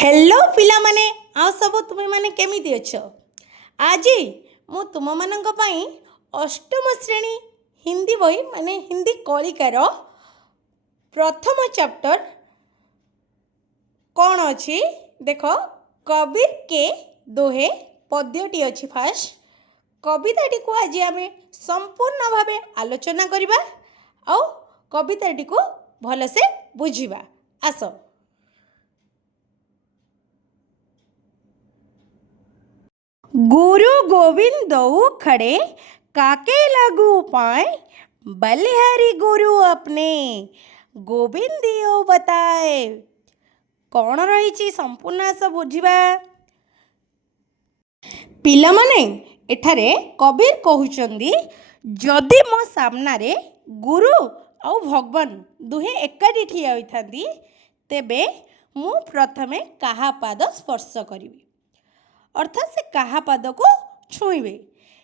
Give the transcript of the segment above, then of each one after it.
Hello पिला माने आ सब तुम माने केमिति अछ। आज मु तुम मानक पई अष्टम श्रेणी हिंदी बही माने हिंदी कलिकार प्रथम चैप्टर कौन अच्छी देख कबीर के दोहे पद्यटी अच्छी फास्ट कविताटी को आज आम संपूर्ण भाव आलोचना करवा आउ कविताटी को भलसे बुझिबा। आस गुरु गोविंद दऊ खड़े काके लगू पाए बलिहारी गुरु अपने गोविंद दियो बताए। कौन रही संपूर्ण आस बुझिबा। पिला माने एठारे कबीर कहउचंदी जदि मो सामनारे गुरु आउ भगवान दुहे एकाठी ठिया होइथांदी तेबे मु प्रथमे काहा पाद स्पर्श करिवि अर्थात से काहा पाद को छुईबे।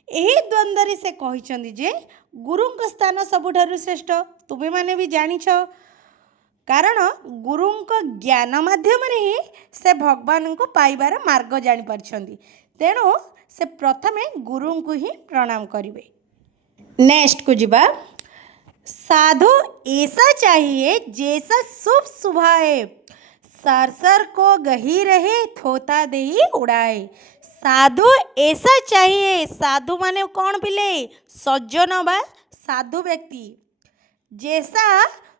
यही द्वंद्व से कहते जे गुरु स्थान सबुठारु श्रेष्ठ तुमे माने भी जानिछ कारण गुरु ज्ञान माध्यम ही से भगवान को पाइबार मार्ग जानी पारछंदी तेणु से प्रथमे गुरु को ही प्रणाम करिवे। नेक्स्ट को जिबा साधु ऐसा चाहिए जैसा शुभ सुभाए सरसर को गही रहे थोता दे उड़ाए। साधु ऐसा चाहिए साधु माने कौन पिले सज्जन बा साधु व्यक्ति जैसा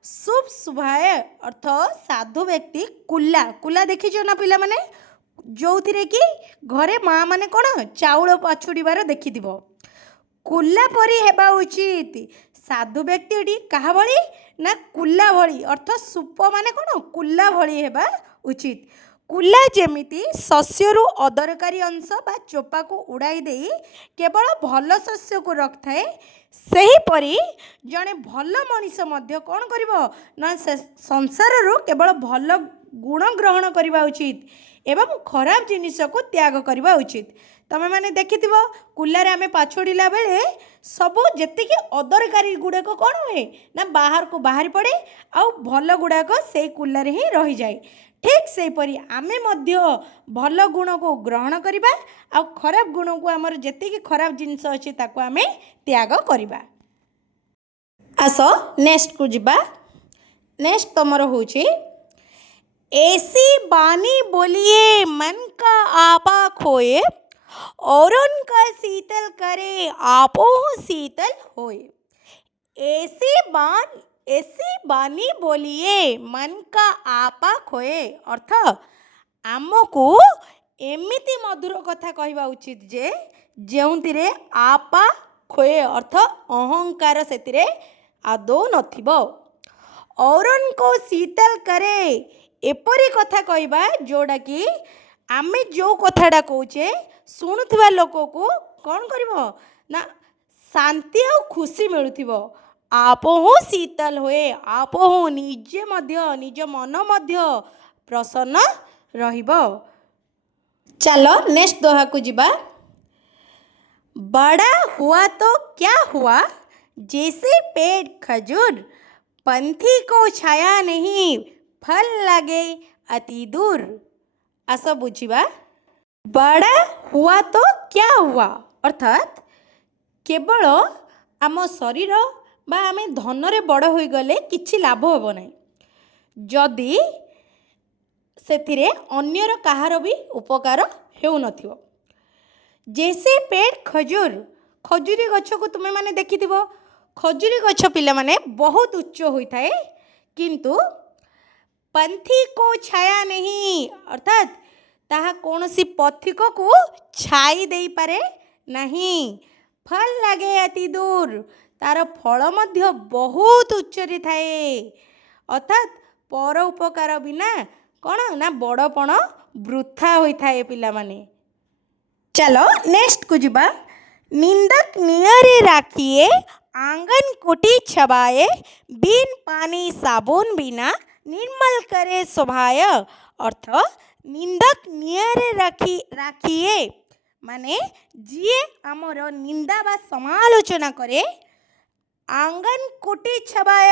शुभ सुभाए अर्थ साधु व्यक्ति कुल्ला कुल्ला देखी ना पिला माने जो थी कि घरे माँ माने कौन चाउल पाछुड़बार देखि कुल्ला परी हेबा उचित। साधु व्यक्ति कहा भली ना कुल्ला भली अर्थ सुप माने कौन कुल्ला भली हेबा उचित। कुल्ला जेमिति शस्यरु अदरकारी अंश बा चोपा को उड़ाई दे केवल भल शस्य को रखिए सेहीपरि जड़े भल मनीष मध्य कौन करिवो ना संसार केवल भल गुण ग्रहण करवा उचित एवं खराब जिनिस को त्याग करवा उचित। तमें मैंने देखि कुल्लारे आमे पाछोड़िला बेले सबू जी अदरकारी गुड़ाक कौन हुए ना बाहर को बाहरी पड़े आउ भल गुड़ाक से कुल्लारे ही रही जाए। ठीक से परी आमे मध्य भल गुण को ग्रहण करवा आ खराब गुण को आमर जेतिकी खराब जिनस अच्छे ताको आमे त्याग करवा। आस नेक्स्ट को जिबा। नेक्स्ट तमर होची ऐसी बानी बोलिए मन का आपा खोए औरन का शीतल करे आपो शीतल होए। ऐसी बानी बोलिए मन का आपा खोए अर्थ आमको एमिति मधुर कथा कहवा उचित जे जोंतिरे आपा खोए अर्थ अहंकार सेतिरे आदौ नथिबो। औरन को शीतल करे एपरी कथा कहवा जोड़ा कि आमे जो कथाटा कहचे शुणुवा लोक को कौन करिवो ना शांति और खुशी मिलुथिबो आपो शीतल हुए आपो निजे मध्य निज मन मध्य प्रसन्न रहिबो। चलो नेक्स्ट दोहा को जिबा। बड़ा हुआ तो क्या हुआ जैसे पेड़ खजूर पंथी को छाया नहीं फल लगे अति दूर। आस बुझिबा। बड़ा हुआ तो क्या हुआ अर्थात केवल आम शरीर बा आम धन रे बड़ हो गले किछि लाभ होबो नहीं जदि सेथिरे अन्यर कहार भी उपकार हेउ नथिबो। जैसे पेड़ खजूर खजूरी गछ को तुमे माने देखिथिबो खजूरी गछ पिला माने बहुत उच्च होइथाए किंतु पंथी को छाया नहीं अर्थात ताहा कौनसी पथिक को छाई दे पारे नहीं फल लगे अति दूर तार फल मध्य बहुत उच्चरी थाए अर्थात पर उपकार बिना कौन ना बड़पण वृथा होइथाए पिला माने। चलो नेक्स्ट को जिबा। निंदक नियरे राखिए आंगन कुटी छबाए बिन पानी साबुन बिना निर्मल करे शोभाय अर्थ निंदक नियरे राखिए माने जीए आमर निंदा बा समालोचना करे आंगन कुटी छबाय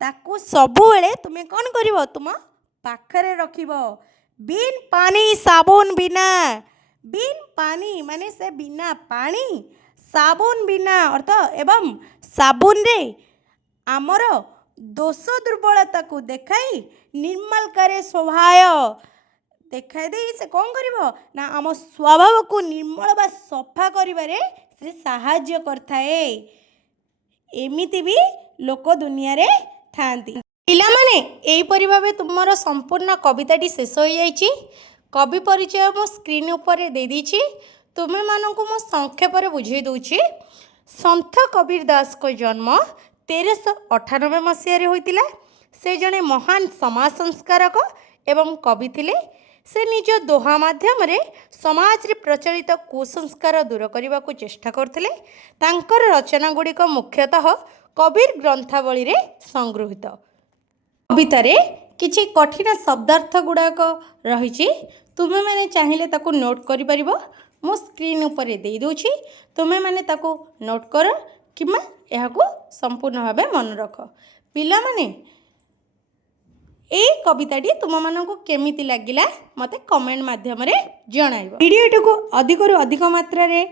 ताकू सबुले तुमे कौन करिवो तुम पाखरे रखिबो बिन पानी साबुन बिना। बिन पानी माने से बिना पानी, साबुन बिना अर्थ एवं साबुन रे आमर दोष दुर्बलता को देखाई निर्मल करे स्वभाव देखाई दे से कौन करिवो ना आम स्वभाव को निर्मल बा सफा करिबारे से साहाय्य करथाए। एमिति भी लोक दुनिया रे थांती। पिला माने एहिपरि भाबे तुमर संपूर्ण कविताटी शेष हो जाइछि। कवि परिचय मो स्क्रीन ऊपर दे दीछि। तुमे मानकु मो संक्षेप रे बुझेई दउछि। संत कबीर दास को जन्म 1398 मसीह रे होइतिला। से जने महान समाज संस्कारक एवं कवि थिले। से निज दोहा माध्यम रे समाज रे प्रचलित कुसंस्कार दूर करने को चेष्टा करथिले। तांकर रचना गुड़िक मुख्यतः कबीर ग्रंथावली रे संगृहीत। कवितारे किछि कठिन शब्दार्थ गुड़ाक रही। तुमे माने चाहिए ताकू नोट करि परिबो। मो स्क्रीन ऊपर दे दूछि। तुमे माने ताकू नोट कर किमा एहाकू संपूर्ण भावे मन रख। पिला माने ए कविताटी तुम मानकू केमिति लागिला मते कमेंट माध्यम रे जणाइबो। वीडियोटी को अधिक रु अधिक मात्रा रे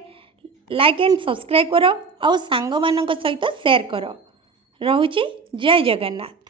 लाइक एंड सब्सक्राइब करो। आउ सांग मानक सहित शेयर करो। रहुछि जय जगन्नाथ।